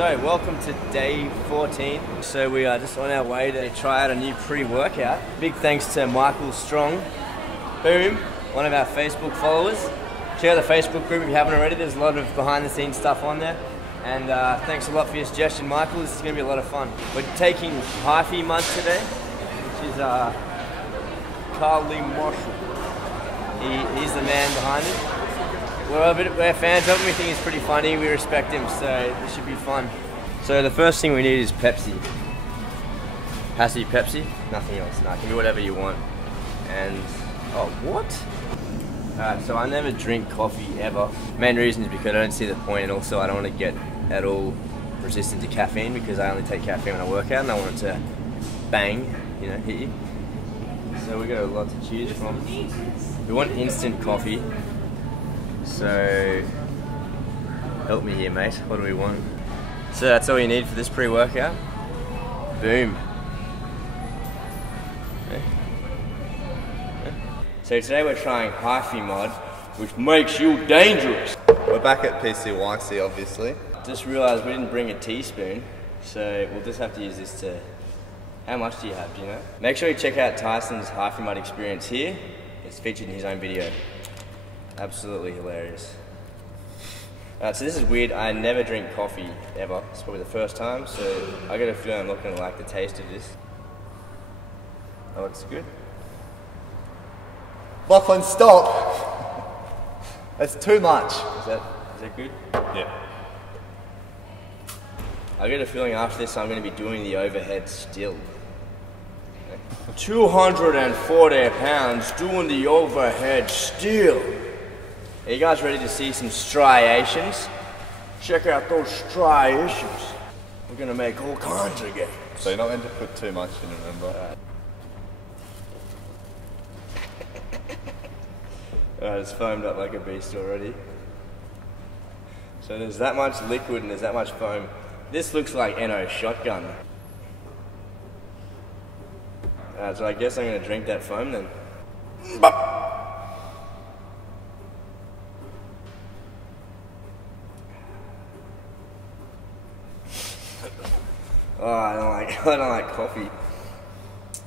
So, welcome to day 14. So we are just on our way to try out a new pre-workout. Big thanks to Michael Strong, Boom, one of our Facebook followers. Check out the Facebook group if you haven't already. There's a lot of behind-the-scenes stuff on there. And thanks a lot for your suggestion, Michael. This is going to be a lot of fun. We're taking Hyphy Mud today, which is Carly Marshall. He's the man behind it. We're fans of him. We think he's pretty funny. We respect him, so this should be fun. So the first thing we need is Pepsi. Has to be Pepsi, nothing else. No, it can be whatever you want. And, oh, what? Alright, so I never drink coffee ever. Main reason is because I don't see the point, and also I don't want to get at all resistant to caffeine because I only take caffeine when I work out and I want it to bang, you know, hit you. So we got a lot to choose from. We want instant coffee. So, help me here, mate. What do we want? So that's all you need for this pre-workout. Boom. Okay. So today we're trying Hyphy Mud, which makes you dangerous. We're back at PCYC, obviously. Just realised we didn't bring a teaspoon, so we'll just have to use this to... How much do you have, do you know? Make sure you check out Tyson's Hyphy Mud experience here. It's featured in his own video. Absolutely hilarious. So this is weird. I never drink coffee ever. It's probably the first time, so I got a feeling I'm not going to like the taste of this. That looks good. Lachlan, stop! That's too much. Is that good? Yeah. I get a feeling after this I'm going to be doing the overhead still. 240 pounds doing the overhead still. Are you guys ready to see some striations? Check out those striations. We're gonna make all kinds of games. So you're not meant to put too much in, remember? It's foamed up like a beast already. So there's that much liquid and there's that much foam. This looks like NO's shotgun. So I guess I'm gonna drink that foam then. Oh, I don't like coffee.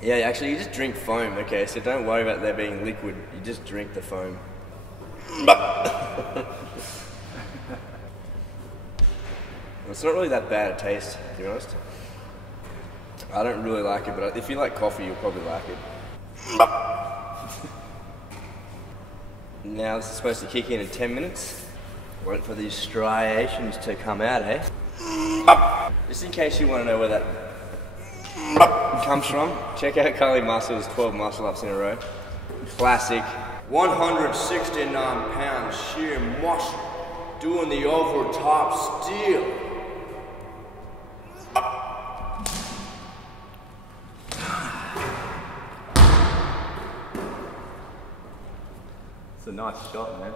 Yeah, actually you just drink foam, okay, so don't worry about there being liquid, you just drink the foam. It's not really that bad a taste, to be honest. I don't really like it, but if you like coffee, you'll probably like it. Now this is supposed to kick in 10 minutes. Wait for these striations to come out, eh? Just in case you want to know where that comes from, check out Carly Muscle's 12 muscle ups in a row. Classic. 169 pounds sheer muscle doing the over top still. It's a nice shot, man.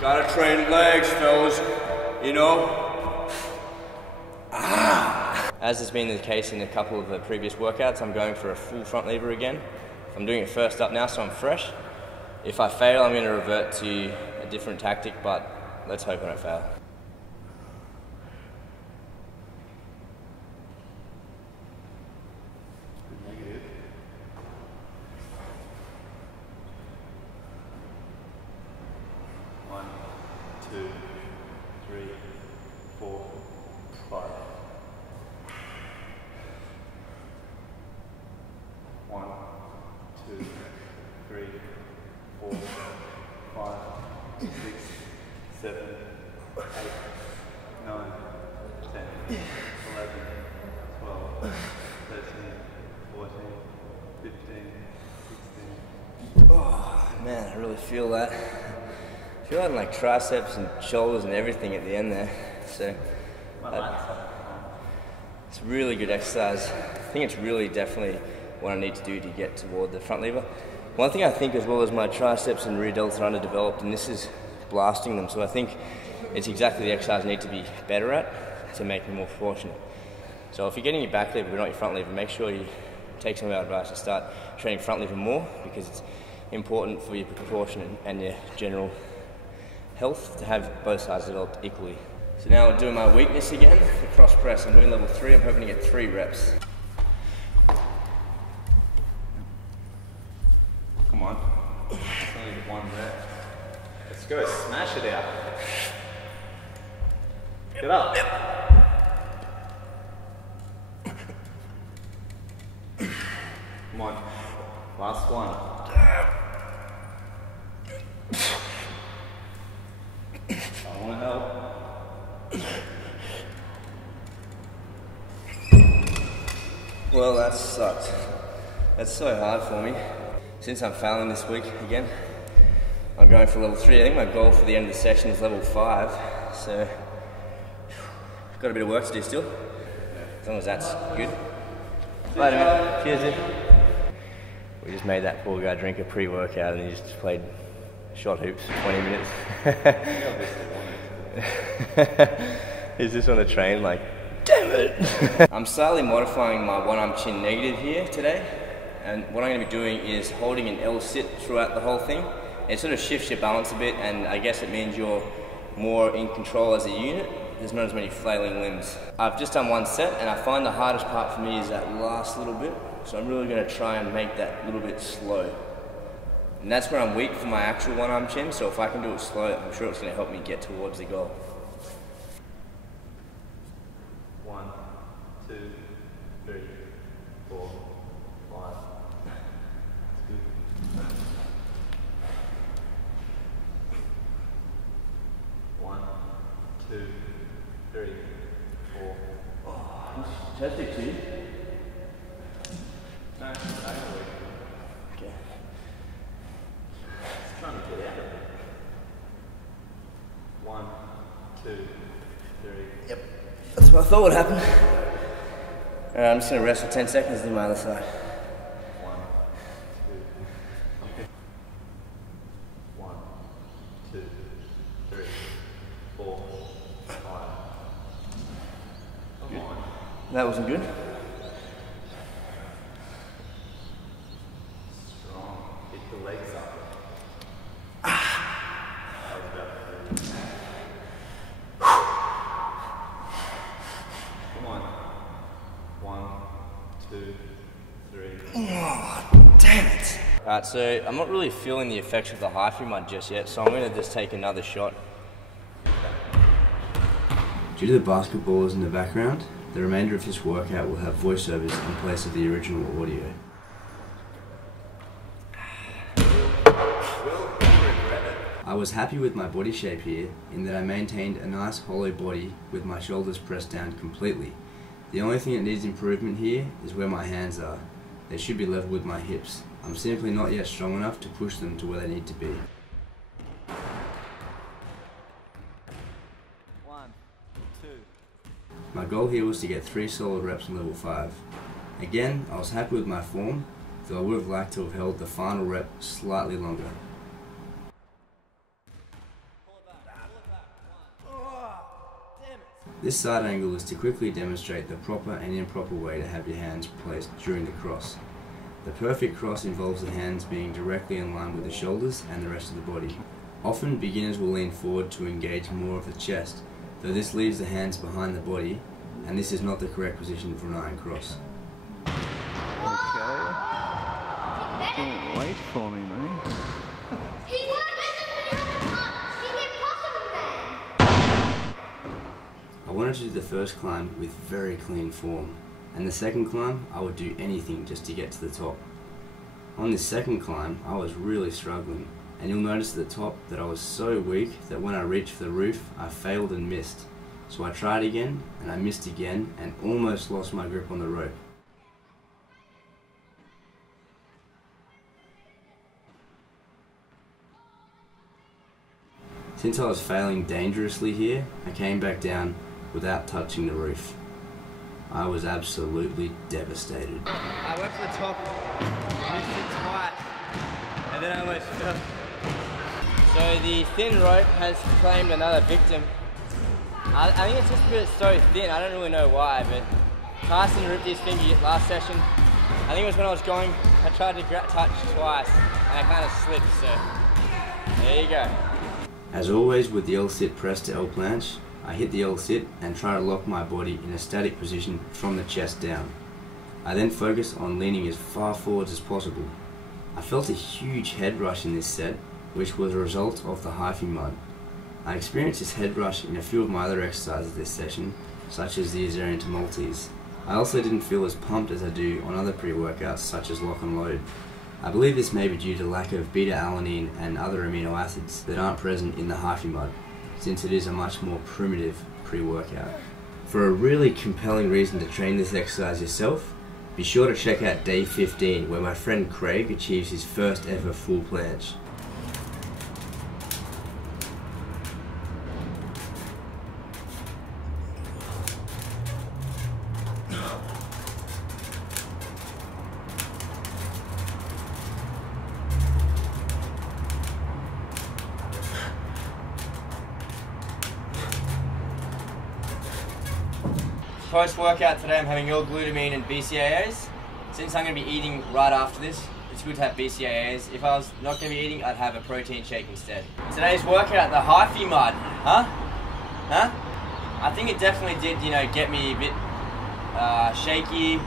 Gotta train legs, fellas, you know? As has been the case in a couple of the previous workouts, I'm going for a full front lever again. I'm doing it first up now, so I'm fresh. If I fail, I'm going to revert to a different tactic, but let's hope I don't fail. Oh man, I really feel that. I feel that in like triceps and shoulders and everything at the end there. So it's really good exercise. I think it's really definitely what I need to do to get toward the front lever. One thing I think as well is my triceps and rear delts are underdeveloped, and this is blasting them. So I think it's exactly the exercise I need to be better at to make me more proportionate. So if you're getting your back lever but not your front lever, make sure you take some of our advice to start training front lever more, because it's important for your proportion and your general health to have both sides developed equally. So now we're doing my weakness again, the cross press. I'm doing level 3, I'm hoping to get 3 reps. Come on. It's only 1 rep. Let's go, smash it out. Get up. Yep. Come on. Last one. I want to help. Well, that sucked. That's so hard for me. Since I'm failing this week again, I'm going for level 3. I think my goal for the end of the session is level 5. So, got a bit of work to do still. As long as that's good. Later, man. Cheers, dude. We just made that poor guy drink a pre-workout and he just played shot hoops for 20 minutes. He's just on the train like, damn it! I'm slightly modifying my one arm chin negative here today, and what I'm going to be doing is holding an L sit throughout the whole thing. It sort of shifts your balance a bit, and I guess it means you're more in control as a unit. There's not as many flailing limbs. I've just done 1 set, and I find the hardest part for me is that last little bit, so I'm really going to try and make that little bit slow. And that's where I'm weak for my actual one arm chin, so if I can do it slow, I'm sure it's going to help me get towards the goal. 1, 2, 3, 4, 5. That's good. 1, 2, 3, 4. Oh, chest it to you. No, okay. Just trying to get out of it. 1, 2, 3. Yep. That's what I thought would happen. Alright, I'm just going to rest for 10 seconds and do my other side. 1, 2, 3, 4, 5. Come on. That wasn't good. Strong. Hit the legs up. Come on. 1, 2, 3. Oh, damn it. Alright, so I'm not really feeling the effects of the Hyphy Mud just yet, so I'm going to just take another shot. Due to the basketballers in the background, the remainder of this workout will have voiceovers in place of the original audio. I was happy with my body shape here, in that I maintained a nice hollow body with my shoulders pressed down completely. The only thing that needs improvement here is where my hands are. They should be level with my hips. I'm simply not yet strong enough to push them to where they need to be. 1, 2. My goal here was to get 3 solid reps on level 5. Again, I was happy with my form, though I would have liked to have held the final rep slightly longer. This side angle is to quickly demonstrate the proper and improper way to have your hands placed during the cross. The perfect cross involves the hands being directly in line with the shoulders and the rest of the body. Often beginners will lean forward to engage more of the chest, though this leaves the hands behind the body, and this is not the correct position for an iron cross. Okay. Don't wait for me, mate. I wanted to do the first climb with very clean form, and the second climb I would do anything just to get to the top. On this second climb I was really struggling, and you'll notice at the top that I was so weak that when I reached for the roof I failed and missed. So I tried again, and I missed again, and almost lost my grip on the rope. Since I was failing dangerously here, I came back down without touching the roof. I was absolutely devastated. I went for the top, missed it tight, and then I almost fell. So the thin rope has claimed another victim. I think it's just because it's so thin, I don't really know why, but Tyson ripped his finger last session, I think it was when I was going, I tried to touch twice and I kind of slipped, so there you go. As always with the L-sit press to L-planche, I hit the L-sit and try to lock my body in a static position from the chest down. I then focus on leaning as far forwards as possible. I felt a huge head rush in this set, which was a result of the Hyphy Mud. I experienced this head rush in a few of my other exercises this session, such as the Azarian to Maltese. I also didn't feel as pumped as I do on other pre-workouts such as lock and load. I believe this may be due to lack of beta-alanine and other amino acids that aren't present in the Hyphy Mud, since it is a much more primitive pre-workout. For a really compelling reason to train this exercise yourself, be sure to check out day 15 where my friend Craig achieves his first ever full planche. Post-workout today I'm having L-glutamine and BCAAs. Since I'm going to be eating right after this, it's good to have BCAAs. If I was not going to be eating, I'd have a protein shake instead. Today's workout, the Hyphy Mud. Huh? I think it definitely did, get me a bit shaky.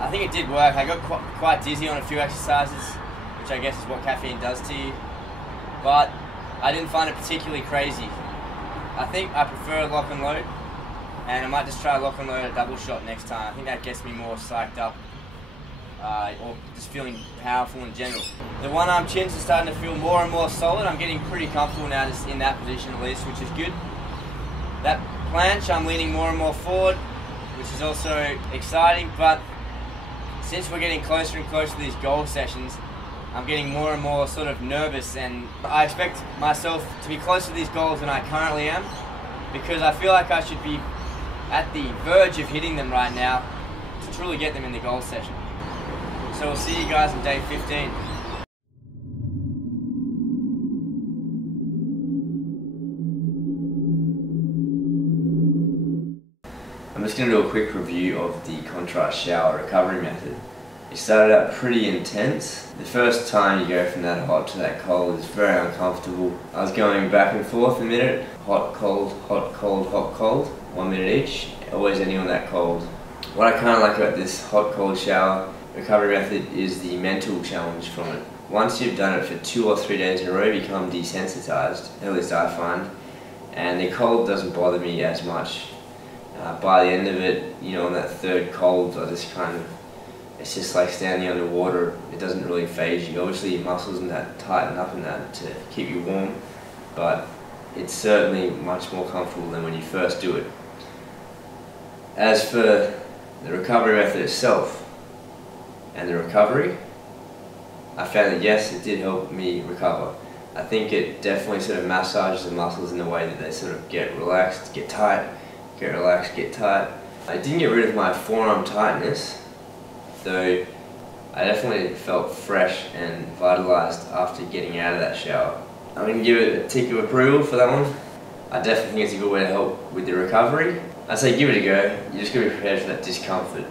I think it did work. I got quite dizzy on a few exercises, which I guess is what caffeine does to you. But I didn't find it particularly crazy. I think I prefer lock and load. And I might just try lock and load a double shot next time. I think that gets me more psyched up, or just feeling powerful in general. The one arm chins are starting to feel more and more solid. I'm getting pretty comfortable now just in that position at least, which is good. That planche, I'm leaning more and more forward, which is also exciting, but since we're getting closer and closer to these goal sessions, I'm getting more and more sort of nervous, and I expect myself to be closer to these goals than I currently am, because I feel like I should be at the verge of hitting them right now to truly get them in the goal session. So we'll see you guys on day 15. I'm just going to do a quick review of the contrast shower recovery method. It started out pretty intense. The first time you go from that hot to that cold is very uncomfortable. I was going back and forth a minute, hot, cold, hot, cold, hot, cold, 1 minute each, always ending on that cold. What I kind of like about this hot cold shower recovery method is the mental challenge from it. Once you've done it for 2 or 3 days in a row, you become desensitized, at least I find, and the cold doesn't bother me as much. By the end of it, on that third cold, I just kind of, it's just like standing underwater. It doesn't really phase you. Obviously your muscles and that tighten up in that to keep you warm, but it's certainly much more comfortable than when you first do it. As for the recovery method itself and the recovery, I found that yes, it did help me recover. I think it definitely sort of massages the muscles in a way that they sort of get relaxed, get tight, get relaxed, get tight. I didn't get rid of my forearm tightness, though I definitely felt fresh and vitalized after getting out of that shower. I'm going to give it a tick of approval for that one. I definitely think it's a good way to help with the recovery. I'd say give it a go. You just got to be prepared for that discomfort.